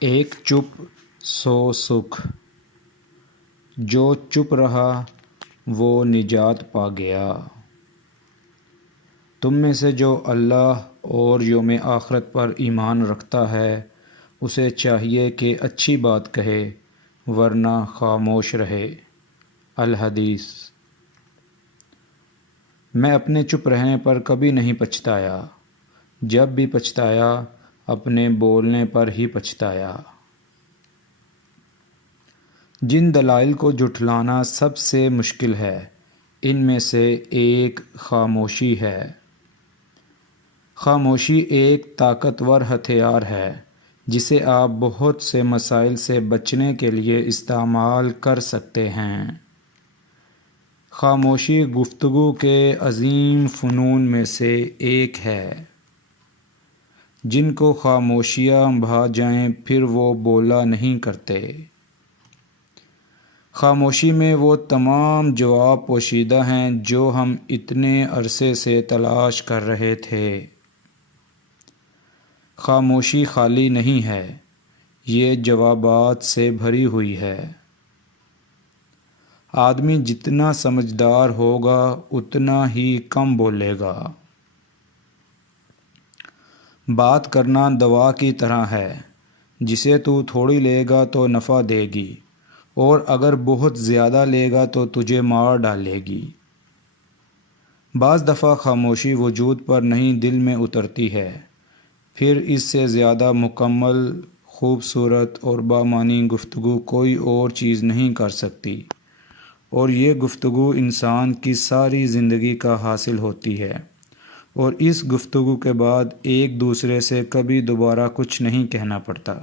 ایک چپ سو سکھ، جو چپ رہا وہ نجات پا گیا۔ تم میں سے جو اللہ اور یوم آخرت پر ایمان رکھتا ہے اسے چاہیے کہ اچھی بات کہے ورنہ خاموش رہے۔ الحدیث۔ میں اپنے چپ رہنے پر کبھی نہیں پچھتایا، جب بھی پچھتایا اپنے بولنے پر ہی پچھتایا۔ جن دلائل کو جھٹلانا سب سے مشکل ہے ان میں سے ایک خاموشی ہے۔ خاموشی ایک طاقتور ہتھیار ہے جسے آپ بہت سے مسائل سے بچنے کے لیے استعمال کر سکتے ہیں۔ خاموشی گفتگو کے عظیم فنون میں سے ایک ہے۔ جن کو خاموشیاں بھا جائیں پھر وہ بولا نہیں کرتے۔ خاموشی میں وہ تمام جواب پوشیدہ ہیں جو ہم اتنے عرصے سے تلاش کر رہے تھے۔ خاموشی خالی نہیں ہے، یہ جوابات سے بھری ہوئی ہے۔ آدمی جتنا سمجھدار ہوگا اتنا ہی کم بولے گا۔ بات کرنا دوا کی طرح ہے، جسے تو تھوڑی لے گا تو نفع دے گی اور اگر بہت زیادہ لے گا تو تجھے مار ڈالے گی۔ بعض دفعہ خاموشی وجود پر نہیں دل میں اترتی ہے، پھر اس سے زیادہ مکمل، خوبصورت اور بامعنی گفتگو کوئی اور چیز نہیں کر سکتی، اور یہ گفتگو انسان کی ساری زندگی کا حاصل ہوتی ہے، اور اس گفتگو کے بعد ایک دوسرے سے کبھی دوبارہ کچھ نہیں کہنا پڑتا،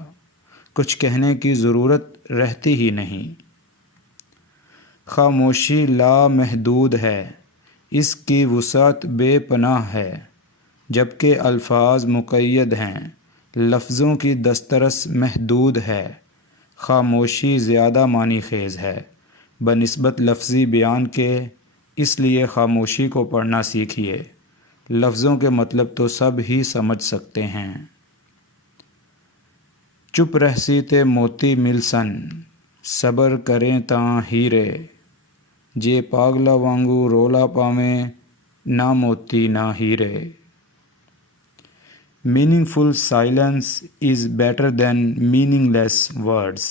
کچھ کہنے کی ضرورت رہتی ہی نہیں۔ خاموشی لامحدود ہے، اس کی وسعت بے پناہ ہے، جبکہ الفاظ مقید ہیں، لفظوں کی دسترس محدود ہے۔ خاموشی زیادہ معنی خیز ہے بنسبت لفظی بیان کے، اس لیے خاموشی کو پڑھنا سیکھیے۔ لفظوں کے مطلب تو سب ہی سمجھ سکتے ہیں۔ چپ رہسی تے موتی ملسن، صبر کریں تاں ہیرے، جے پاگلا وانگو رولا پاویں، نہ موتی نہ ہیرے۔ Meaningful silence is better than meaningless words.